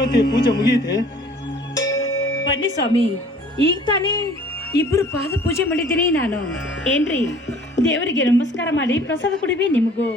ಪೂಜೆ ಮುಗಿಯಿತೆ. ಬನ್ನಿ ಸ್ವಾಮಿ, ಈಗ ತಾನೇ ಇಬ್ರು ಪಾದ ಪೂಜೆ ಮಾಡಿದ್ದೀನಿ ನಾನು. ಏನ್ರಿ, ದೇವರಿಗೆ ನಮಸ್ಕಾರ ಮಾಡಿ ಪ್ರಸಾದ ಕೊಡಿವಿ ನಿಮಗೂ.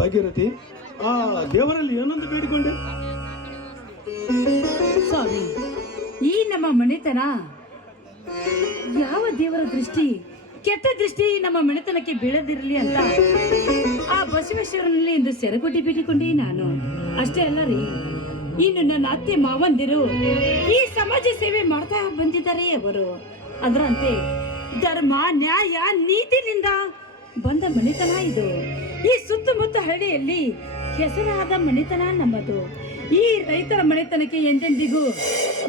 ಭಾಗ್ಯರಥಿ, ಆ ದೇವರಲ್ಲಿ ಏನೊಂದು ಬೇಡಿಕೊಂಡೆ? ಸ್ವಾಮಿ, ಈ ನಮ್ಮ ಮನೆತನ ಯಾವ ದೇವರ ದೃಷ್ಟಿ, ಕೆಟ್ಟ ದೃಷ್ಟಿ ನಮ್ಮ ಮನೆತನಕ್ಕೆ ಬೀಳದಿರಲಿ ಅಂತ ಆ ಬಸವೇಶ್ವರನಲ್ಲಿ ಇಂದು ಸೆರಗುಡ್ಡಿ ಬೇಡಿಕೊಂಡೆ ನಾನು. ಅಷ್ಟೇ ಅಲ್ಲ ರೀ, ಇನ್ನು ನನ್ನ ಅತ್ತೆ ಮಾವಂದಿರು ಈ ಸಮಾಜ ಸೇವೆ ಮಾಡ್ತಾ ಬಂದಿದ್ದಾರೆ. ಅವರು ಅದರಂತೆ ಧರ್ಮ, ನ್ಯಾಯ, ನೀತಿನಿಂದ ಬಂದ ಮನೆತನ ಇದು. ಈ ಸುತ್ತಮುತ್ತ ಹಳ್ಳಿಯಲ್ಲಿ ಹೆಸರಾದ ಮನೆತನ ನಮ್ಮದು. ಈ ರೈತರ ಮನೆತನಕ್ಕೆ ಎಂದೆಂದಿಗೂ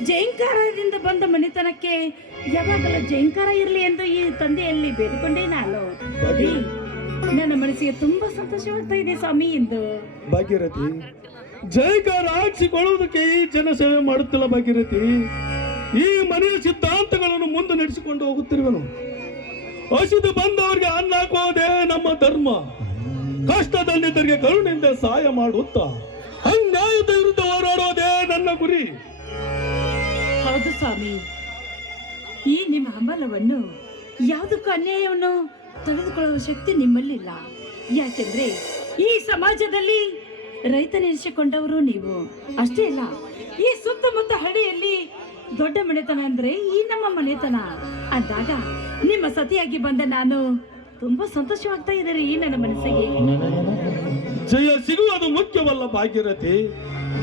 ಜಯಂಕಾರದಿಂದ ಬಂದ ಮನೆತನಕ್ಕೆ ಯಾವಾಗಲೂ ಜಯಂಕಾರ ಇರಲಿ ಎಂದು ಈ ತಂದೆಯಲ್ಲಿ ಬೇಡಿಕೊಂಡೆ ನಾನು. ನನ್ನ ಮನಸ್ಸಿಗೆ ತುಂಬಾ ಸಂತೋಷವಾಗ್ತಾ ಇದೆ ಸ್ವಾಮಿ ಎಂದು. ಭಾಗ್ಯರಥಿ, ಜಯಕಾರ ಹಾಕಿಸಿಕೊಳ್ಳುವುದಕ್ಕೆ ಈ ಜನಸೇವೆ ಮಾಡುತ್ತಿಲ್ಲ ಭಾಗ್ಯರಥಿ. ಈ ಮನೆಯ ಸಿದ್ಧಾಂತಗಳನ್ನು ಮುಂದೆ ನಡೆಸಿಕೊಂಡು ಹೋಗುತ್ತಿರುವನು. ಹಸಿದು ಬಂದವರಿಗೆ ಅನ್ನ ಹಾಕುವುದೇ ನಮ್ಮ ಧರ್ಮ. ಕಷ್ಟದಲ್ಲಿದ್ದರಿಗೆ ಕರುಣೆಯಿಂದ ಸಹಾಯ ಮಾಡುತ್ತಾ ಅನ್ಯಾಯದ ವಿರುದ್ಧ ಹೋರಾಡುವುದೇ ನನ್ನ ಗುರಿ. ಹೌದು ಸ್ವಾಮಿ, ಈ ನಿಮ್ಮ ಹಂಬಲವನ್ನು, ಯಾವುದಕ್ಕೂ ಅನ್ಯಾಯವನ್ನು ತಡೆದುಕೊಳ್ಳುವ ಶಕ್ತಿ ನಿಮ್ಮಲ್ಲಿಲ್ಲ. ಯಾಕೆಂದ್ರೆ ಈ ಸಮಾಜದಲ್ಲಿ ರೈತನೆನಿಸಿಕೊಂಡವರು ನೀವು. ಅಷ್ಟೇ ಅಲ್ಲ, ಈ ಸುತ್ತಮುತ್ತ ಹಳ್ಳಿಯಲ್ಲಿ ದೊಡ್ಡ ಮನೆತನ ಅಂದ್ರೆ ಈ ನಮ್ಮ ಮನೆತನ ಅಂದಾಗ ನಿಮ್ಮ ಸತಿಯಾಗಿ ಬಂದ ನಾನು ತುಂಬಾ ಸಂತೋಷವಾಗ್ತಾ ಇದ್ದಾರೆ ಈ ನನ್ನ ಮನಸ್ಸಿಗೆ. ಜಯ ಸಿಗುವುದು ಮುಖ್ಯವಲ್ಲ ಭಾಗ್ಯರಥಿ.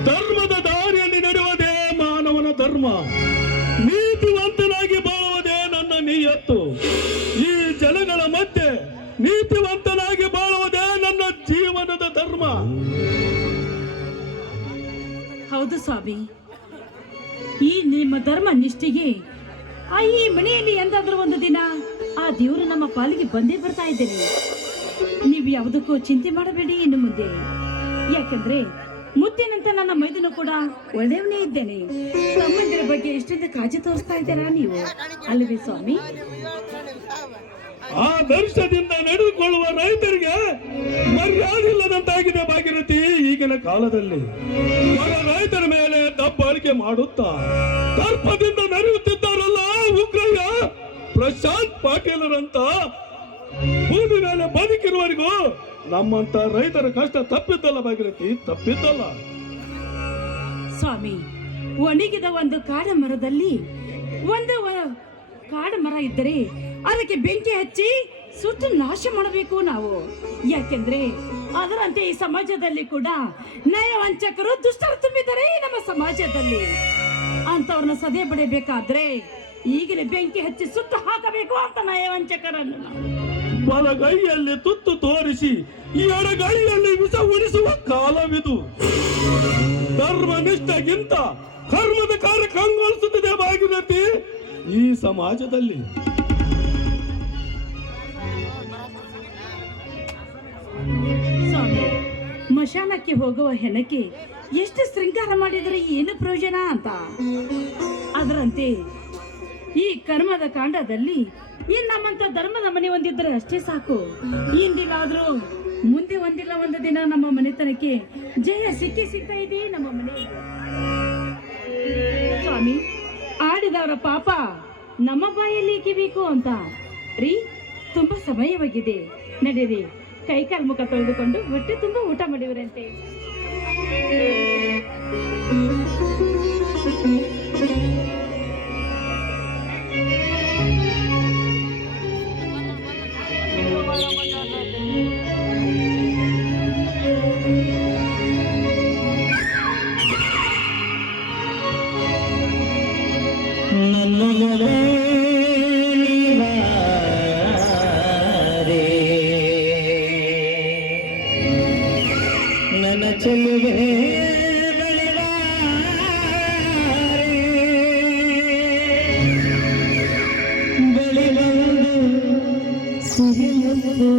ಧರ್ಮದ ದಾರಿಯಲ್ಲಿ ನಡೆಯುವುದೇ ಮಾನವನ ಧರ್ಮ. ನೀತಿವಂತನಾಗಿ ಬಾಳುವುದೇ ನನ್ನ ನಿಯತ್ತು. ಈ ಜನಗಳ ಮಧ್ಯೆ ನೀತಿವಂತನಾಗಿ ಬಾಳುವುದೇ ನನ್ನ ಜೀವನದ ಧರ್ಮ. ಹೌದು ಸ್ವಾಮಿ, ಈ ನಿಮ್ಮ ಧರ್ಮ ನಿಷ್ಠೆಗೆ ಈ ಮನೆಯಲ್ಲಿ ಎಂದಾದ್ರೂ ಒಂದು ದಿನ ಆ ದೇವರು ನಮ್ಮ ಪಾಲಿಗೆ ಬಂದೇ ಬರ್ತಾ ಇದ್ದೇನೆ. ನೀವು ಯಾವುದಕ್ಕೂ ಚಿಂತೆ ಮಾಡಬೇಡಿ ಇನ್ನು ಮುಂದೆ. ಯಾಕಂದ್ರೆ ಮುತ್ತಿನಂತ ನನ್ನ ಮೈದನು ಕೂಡ ಒಳ್ಳೆಯವನೇ ಇದ್ದೇನೆ. ತಮ್ಮಂದಿರ ಬಗ್ಗೆ ಎಷ್ಟೊಂದು ಕಾಳಜಿ ತೋರಿಸ್ತಾ ಇದ್ದೀರಾ ನೀವು, ಅಲ್ಲವೇ ಸ್ವಾಮಿ? ಆ ದರ್ಶದಿಂದ ನಡೆದುಕೊಳ್ಳುವ ರೈತರಿಗೆ ಮರ್ಯಾದೆ ಇಲ್ಲದಂತಾಗಿದೆ ಭಾಗ್ಯರಥಿ. ಈಗಿನ ಕಾಲದಲ್ಲಿ ರೈತರ ಮೇಲೆ ದಬ್ಬಾಳಿಕೆ ಮಾಡುತ್ತಾ ದರ್ಪದಿಂದ ನಡೆಯುತ್ತಿದ್ದಾರಲ್ಲ ಉಗ್ರಯ್ಯ, ಪ್ರಶಾಂತ್ ಪಾಟೀಲರಂತ ಭೂಮಿ ಮೇಲೆ ಬದುಕಿರುವವರಿಗೂ ನಮ್ಮಂತ ರೈತರ ಕಷ್ಟ ತಪ್ಪಿದ್ದಲ್ಲ ಭಾಗ್ಯರಥಿ, ತಪ್ಪಿದ್ದಲ್ಲ. ಸ್ವಾಮಿ, ಒಣಗಿದ ಒಂದು ಕಾಡ ಮರದಲ್ಲಿ ಒಂದು ಕಾಡು ಮರ ಇದ್ದರೆ ಅದಕ್ಕೆ ಬೆಂಕಿ ಹಚ್ಚಿ ಸುಟ್ಟು ನಾಶ ಮಾಡಬೇಕು ನಾವು. ಯಾಕೆಂದ್ರೆ ಅದರಂತೆ ಈ ಸಮಾಜದಲ್ಲಿ ಕೂಡ ನಯವಂಚಕರು, ದುಷ್ಟರು ತುಂಬಿದ್ದಾರೆ ನಮ್ಮ ಸಮಾಜದಲ್ಲಿ. ಅಂತವ್ರನ್ನ ಸದೆ ಬಡಿಬೇಕಾದ್ರೆ ಈಗಲೇ ಬೆಂಕಿ ಹಚ್ಚಿ ಸುಟ್ಟು ಹಾಕಬೇಕು ಅಂತ ನಯವಂಚಕರನ್ನು ನಾವು. ಬಲಗೈಯಲ್ಲಿ ತುತ್ತು ತೋರಿಸಿ ಎಡಗೈಯಲ್ಲಿ ವಿಷ ಉಳಿಸುವ ಕಾಲವಿದು. ಧರ್ಮನಿಷ್ಠೆಗಿಂತ ಕರ್ಮದ ಕಾರ್ಯ ಕಂಗೊಳಿಸುತ್ತಿದೆ ಭಾಗೀರಥಿ ಈ ಸಮಾಜದಲ್ಲಿ. ಸ್ವಾಮಿ, ಮಶಾನಕ್ಕೆ ಹೋಗುವ ಹೆಣಕ್ಕೆ ಎಷ್ಟು ಶೃಂಗಾರ ಮಾಡಿದರೆ ಏನು ಪ್ರಯೋಜನ ಅಂತ. ಅದರಂತೆ ಈ ಕರ್ಮದ ಕಾಂಡದಲ್ಲಿ ನಮ್ಮಂತ ಧರ್ಮದ ಮನೆ ಒಂದಿದ್ರೆ ಅಷ್ಟೇ ಸಾಕು. ಇಂದಿಗಾದ್ರೂ ಮುಂದೆ ಒಂದಿಲ್ಲ ಒಂದು ದಿನ ನಮ್ಮ ಮನೆತನಕ್ಕೆ ಜಯ ಸಿಗ್ತಾ ಇದೆ ನಮ್ಮ ಮನೆ. ಸ್ವಾಮಿ, ಆಡಿದವರ ಪಾಪ ನಮ್ಮ ಬಾಯಲ್ಲಿ ಕಿಬೇಕು ಅಂತ ರೀ. ತುಂಬಾ ಸಮಯವಾಗಿದೆ, ನಡೀರಿ ಕೈಕಾಲು ಮುಖ ತೊಳೆದುಕೊಂಡು ಹೊಟ್ಟೆ ತುಂಬಾ ಊಟ ಮಾಡಿವ್ರಂತೆ. ನನ್ನ ಚೆಲುವೆ ಬೆಳಿ ಬಂದು ಸಿಹಿಯೊಂದು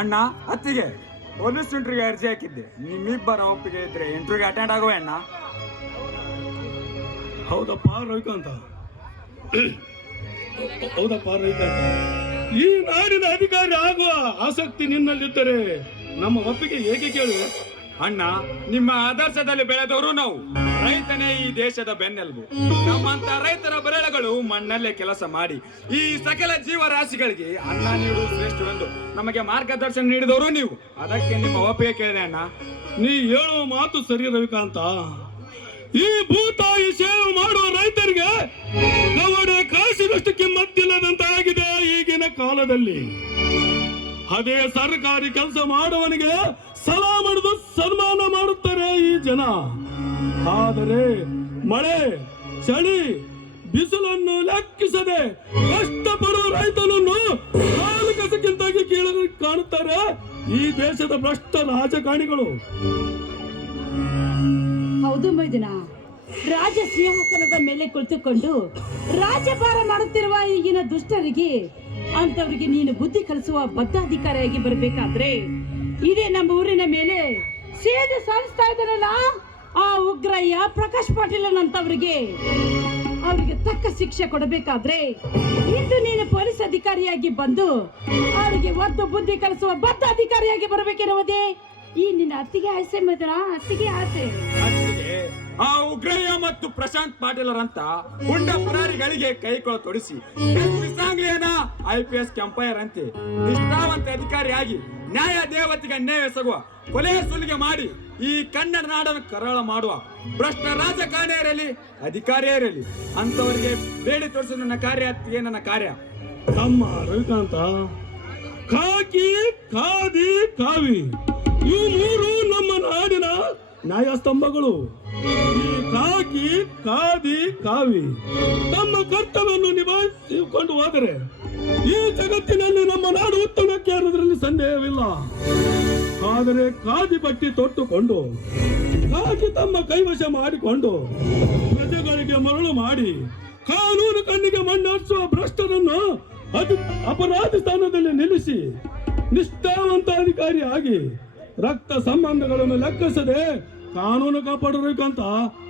ಅಣ್ಣ ಅತ್ತಿಗೆ ಪೊಲೀಸ್ ಇಂಟ್ರಿಗೆ ಅರ್ಜಿ ಹಾಕಿದ್ದೆ. ನಿಮ್ಮಿಬ್ಬರ ಒಪ್ಪಿಗೆ ಇದ್ರೆ ಇಂಟ್ರಿಗೆ ಅಟೆಂಡ್ ಆಗುವ ಅಣ್ಣ. ಹೌದಪ್ಪ ರವಿಕಾಂತ, ಹೌದಪ್ಪ ರವಿಕಾಂತ, ಈ ನಾಡಿನ ಅಧಿಕಾರಿ ಆಗುವ ಆಸಕ್ತಿ ನಿನ್ನಲ್ಲಿದ್ದರೆ ನಮ್ಮ ಒಪ್ಪಿಗೆ ಹೇಗೆ ಕೇಳುವೆ? ಅಣ್ಣ, ನಿಮ್ಮ ಆದರ್ಶದಲ್ಲಿ ಬೆಳೆದವರು ನಾವು. ರೈತನೇ ಈ ದೇಶದ ಬೆನ್ನೆಲುಬು. ನಮ್ಮಂತ ರೈತರ ಬೆರಳುಗಳು ಮಣ್ಣಲ್ಲೇ ಕೆಲಸ ಮಾಡಿ ಈ ಸಕಲ ಜೀವರಾಶಿಗಳಿಗೆ ಅನ್ನ ನೀಡುವುದು ಶ್ರೇಷ್ಠವೆಂದು ನಮಗೆ ಮಾರ್ಗದರ್ಶನ ನೀಡಿದವರು ನೀವು. ಅದಕ್ಕೆ ನಿಮ್ಮ ಒಪ್ಪಿಗೆ ಕೇಳಿದೆ ಅಣ್ಣ. ನೀ ಹೇಳುವ ಮಾತು ಸರಿ ರವಿಕಾಂತ. ಈ ಭೂತಾಯಿ ಸೇವೆ ಮಾಡುವ ರೈತರಿಗೆ ಕವಡೆ ಕಾಸಿನಷ್ಟು ಕಿಮ್ಮತ್ತಿಲ್ಲದಂತಾಗಿದೆ ಈಗಿನ ಕಾಲದಲ್ಲಿ. ಅದೇ ಸರ್ಕಾರಿ ಕೆಲಸ ಮಾಡುವವನಿಗೆ ಸಲಾ ಮಾಡಿದು ಸನ್ಮಾನ ಮಾಡುತ್ತಾರೆ ಈ ಜನ. ಆದರೆ ಮಳೆ, ಚಳಿ, ಬಿಸಿಲನ್ನು ಲೆಕ್ಕಿಸದೆ ಕಷ್ಟಪಡುವ ರೈತನನ್ನು ಕಾಲು ಕಸಕ್ಕಿಂತಾಗಿ ಕೀಳು ಕಾಣುತ್ತಾರೆ ಈ ದೇಶದ ಭ್ರಷ್ಟ ರಾಜಕಾರಣಿಗಳು. ಹೌದು ಮೈದಿನ, ರಾಜ ಸಿಂಹಾಸನದ ಮೇಲೆ ಕುಳಿತುಕೊಂಡು ರಾಜ್ಯಭಾರ ಮಾಡುತ್ತಿರುವ ಈಗಿನ ದುಷ್ಟರಿಗೆ ಅಂತವರಿಗೆ ನೀನು ಬುದ್ಧಿ ಕಲಿಸುವ ಬದ್ಧಾಧಿಕಾರಿಯಾಗಿ ಬರಬೇಕಾದ್ರೆ ಇದೇ ನಮ್ಮ ಊರಿನ ಮೇಲೆ ಸೇಡು ಸಾಧಿಸ್ತಾ ಇದ್ದಾರಲ್ಲ ಆ ಉಗ್ರಯ್ಯ ಪ್ರಕಾಶ್ ಪಾಟೀಲನಂತವರಿಗೆ ಅವರಿಗೆ ತಕ್ಕ ಶಿಕ್ಷೆ ಕೊಡಬೇಕಾದ್ರೆ ಇಂದು ನೀನು ಪೊಲೀಸ್ ಅಧಿಕಾರಿಯಾಗಿ ಬಂದು ಅವರಿಗೆ ಒದ್ದು ಬುದ್ಧಿ ಕಲಿಸುವ ಬದ್ಧ ಅಧಿಕಾರಿಯಾಗಿ ಬರಬೇಕಿರುವುದೇ ಈ ನಿನ್ನ ಅತ್ತಿಗೆ ಆಸೆ ಮದ್ರ ಅತ್ತಿಗೆ ಆಸೆ. ಆ ಉಗ್ರಯ್ಯ ಮತ್ತು ಪ್ರಶಾಂತ್ ಪಾಟೀಲರಂತ ಗುಂಡ ಪುರಾರಿಗಳಿಗೆ ಕೈಕೊಳ ತೊಡಿಸಿ IPS ಕೆಂಪೈರ್ ಅಂತೆ ನಿಷ್ಠಾವಂತ ಅಧಿಕಾರಿಯಾಗಿ ನ್ಯಾಯ ದೇವತೆಗೆ ಅನ್ಯಾಯ ಎಸಗುವ, ಕೊಲೆಯ ಸುಲಿಗೆ ಮಾಡಿ ಈ ಕನ್ನಡ ನಾಡನ್ನು ಕರಾಳ ಮಾಡುವ ಭ್ರಷ್ಟ ರಾಜಕಾರಣಿಯರಲ್ಲಿ ಅಧಿಕಾರಿಯರಲ್ಲಿ ಅಂತವರಿಗೆ ಬೇಡಿ ತೋರಿಸುವ ನನ್ನ ಕಾರ್ಯ ಅತ್ತಿಗೆ ನನ್ನ ಕಾರ್ಯ. ತಮ್ಮ ರವಿಕಾಂತ, ಕಾಕಿ, ಖಾದಿ, ಕಾವಿ ಇವು ಮೂರು ನಮ್ಮ ನಾಡಿನ ನ್ಯಾಯಸ್ತಂಭಗಳು. ಈ ಕಾಕಿ, ಖಾದಿ, ಕಾವಿ ತಮ್ಮ ಕರ್ತವ್ಯವನ್ನು ನಿಭಾಯಿಸಿಕೊಂಡು ಹೋದರೆ ಈ ಜಗತ್ತಿನಲ್ಲಿ ನಮ್ಮ ನಾಡು ಉತ್ತಮಕ್ಕೆ ಏರೋದ್ರಲ್ಲಿ ಸಂದೇಹವಿಲ್ಲ. ಆದರೆ ಖಾದಿ ಬಟ್ಟೆ ತೊಟ್ಟುಕೊಂಡು ಕಾಕಿ ತಮ್ಮ ಕೈವಶ ಮಾಡಿಕೊಂಡು ಪ್ರಜೆಗಳಿಗೆ ಮರಳು ಮಾಡಿ ಕಾನೂನು ಕಣ್ಣಿಗೆ ಮಣ್ಣಾಡಿಸುವ ಭ್ರಷ್ಟರನ್ನು ಅಪರಾಧಿ ಸ್ಥಾನದಲ್ಲಿ ನಿಲ್ಲಿಸಿ ನಿಷ್ಠಾವಂತ ಅಧಿಕಾರಿ ಆಗಿ ರಕ್ತ ಸಂಬಂಧಗಳನ್ನು ಲೆಕ್ಕಿಸದೆ ಕಾನೂನು ಕಾಪಾಡಬೇಕಂತ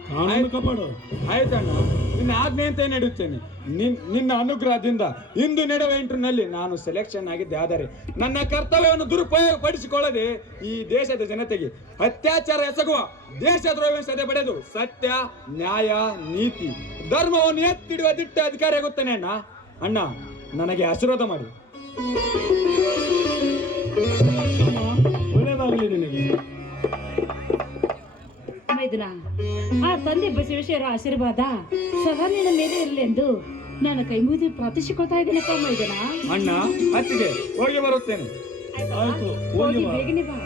ಕಾನೂನು ಕಾಪಾಡು. ಆಯ್ತಣ್ಣ. ನಿನ್ನ ಆಜ್ಞೆಯಂತೆ ನಡೆಯುತ್ತೇನೆ. ನಿನ್ನ ಅನುಗ್ರಹದಿಂದ ಇಂದು ನಡೆಯುವ ಇಂಟರ್ನಲ್ಲಿ ನಾನು ಸೆಲೆಕ್ಷನ್ ಆಗಿದ್ದೆ. ಆದರೆ ನನ್ನ ಕರ್ತವ್ಯವನ್ನು ದುರುಪಯೋಗ ಪಡಿಸಿಕೊಳ್ಳದೆ ಈ ದೇಶದ ಜನತೆಗೆ ಅತ್ಯಾಚಾರ ಎಸಗುವ ದೇಶದ್ರೋಹ ಸದೆ ಪಡೆದು ಸತ್ಯ, ನ್ಯಾಯ, ನೀತಿ, ಧರ್ಮವನ್ನು ಎತ್ತಿಡುವ ದಿಟ್ಟ ಅಧಿಕಾರಿ ಆಗುತ್ತಾನೆ ಅಣ್ಣ. ಅಣ್ಣ, ನನಗೆ ಆಶೀರ್ವಾದ ಮಾಡಿ. ಒಳ್ಳೆಯದಾಗಲಿ ನಿನಗೆ. ಮೈದುನ, ಆ ತಂದೆ ಬಸವೇಶ್ವರ ಆಶೀರ್ವಾದ ಸದಾ ನಿನ್ನ ಮೇಲೆ ಇರಲಿ ಎಂದು ನಾನು ಕೈ ಮುಗಿದು ಪ್ರಾರ್ಥಿಸಿಕೊಳ್ತಾ ಇದ್ದೇನಪ್ಪ ಮೈದುನ. ಅಣ್ಣ, ಅತ್ತಿಗೆ ಹೋಗಿ ಬರುತ್ತೇನೆ. ಆಯ್ತು, ಹೋಗಿ ಹೋಗಿ ಬಾ. ಬೇಗನೆ ಬಾ.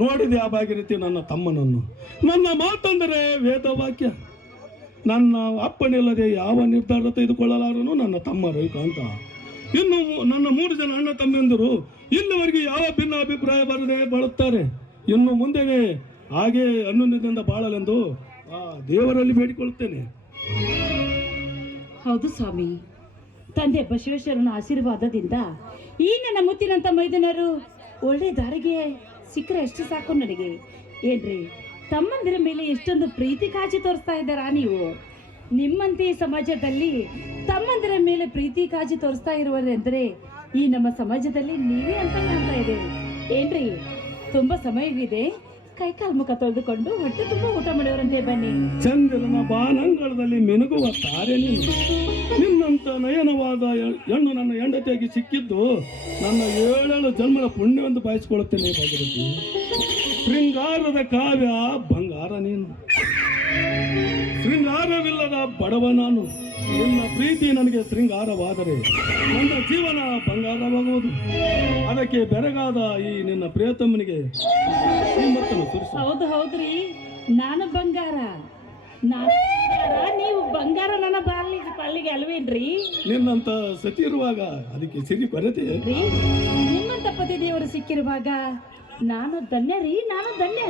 ನೋಡಿದೆ ಆ ಭಾಗೀರಥಿ ನನ್ನ ತಮ್ಮನನ್ನು. ನನ್ನ ಮಾತಂದರೆ ವೇದವಾಕ್ಯ. ನನ್ನ ಅಪ್ಪನಿಲ್ಲದೆ ಯಾವ ನಿರ್ಧಾರ ತೆಗೆದುಕೊಳ್ಳಲಾರನು ನನ್ನ ತಮ್ಮ ರವಿಕಾಂತ. ಇನ್ನು ನನ್ನ 3 ಜನ ಅಣ್ಣ ತಮ್ಮೆಂದರು ಇಲ್ಲಿವರೆಗೆ ಯಾವ ಭಿನ್ನ ಅಭಿಪ್ರಾಯ ಬರದೆ ಬಾಳುತ್ತಾರೆ. ಇನ್ನು ಮುಂದೆನೇ ಹಾಗೆ ಅನ್ಯೋನ್ಯದಿಂದ ಬಾಳಲೆಂದು ಆ ದೇವರಲ್ಲಿ ಬೇಡಿಕೊಳ್ಳುತ್ತೇನೆ. ಹೌದು ಸ್ವಾಮಿ, ತಂದೆ ಬಸವೇಶ್ವರನ ಆಶೀರ್ವಾದದಿಂದ ಈ ನನ್ನ ಮುತ್ತಿನಂತ ಮೈದನರು ಒಳ್ಳೆ ದಾರಿಗೆ ಸಿಕ್ಕರೆ ಎಷ್ಟು ಸಾಕು ನನಗೆ. ಏನ್ರಿ, ತಮ್ಮಂದಿರ ಮೇಲೆ ಎಷ್ಟೊಂದು ಪ್ರೀತಿ ಕಾಳಜಿ ತೋರಿಸ್ತಾ ಇದ್ದಾರಾ ನೀವು? ನಿಮ್ಮಂತೆ ಈ ಸಮಾಜದಲ್ಲಿ ತಮ್ಮಂದಿರ ಮೇಲೆ ಪ್ರೀತಿ ಕಾಳಜಿ ತೋರಿಸ್ತಾ ಇರುವುದೆಂದರೆ ಈ ನಮ್ಮ ಸಮಾಜದಲ್ಲಿ ನೀವೇ ಅಂತ ಕಾಣ್ತಾ ಇದೆ. ಏನ್ರಿ, ತುಂಬಾ ಸಮಯವಿದೆ, ಕೈಕಾಲು ಮುಖ ತೊಳೆದುಕೊಂಡು ಹೊಟ್ಟೆ ತುಂಬ ಊಟ ಮಾಡೋರಂತೆ ಬನ್ನಿ. ಚಂದ್ರನ ಬಾನಂಗಳದಲ್ಲಿ ಮಿನುಗುವ ತಾರೆ ನೀನು. ನಿನ್ನಂತ ನಯನವಾದ ಹೆಣ್ಣು ನನ್ನ ಹೆಂಡತಿಯಾಗಿ ಸಿಕ್ಕಿದ್ದು ನನ್ನ 7 ಜನ್ಮದ ಪುಣ್ಯವೆಂದು ಬಯಸಿಕೊಳ್ಳುತ್ತೇನೆ ಭಾಗೀರಥಿ. ಶೃಂಗಾರದ ಕಾವ್ಯ ಬಂಗಾರ ನೀನು, ಶೃಂಗಾರವಿಲ್ಲದ ಬಡವ ನಾನು. ನಿನ್ನ ಪ್ರೀತಿ ನನಗೆ ಶೃಂಗಾರವಾದರೆ ನನ್ನ ಜೀವನ ಬಂಗಾರವಾಗುವುದು. ಅದಕ್ಕೆ ಬೆರಗಾದ ಈ ನಿನ್ನ ಪ್ರಿಯತಮ್ಮನಿಗೆ ಕಿಮ್ಮತ್ತನ್ನು ತೋರಿಸು. ಹೌದು ಹೌದ್ರಿ, ನಾನು ಬಂಗಾರ, ನೀವು ಬಂಗಾರ. ನನ್ನ ಪಲ್ಲಿಗೆ ಅಲ್ವೇನ್ರಿ? ನಿನ್ನಂತ ಸತಿ ಇರುವಾಗ ಅದಕ್ಕೆ ಸಿರಿ ಕೊರತೆ. ರೀ, ನಿಮ್ಮಂತ ಪತಿ ದೇವರು ಸಿಕ್ಕಿರುವಾಗ ನಾನು ಧನ್ಯ ರೀ, ನಾನು ಧನ್ಯ.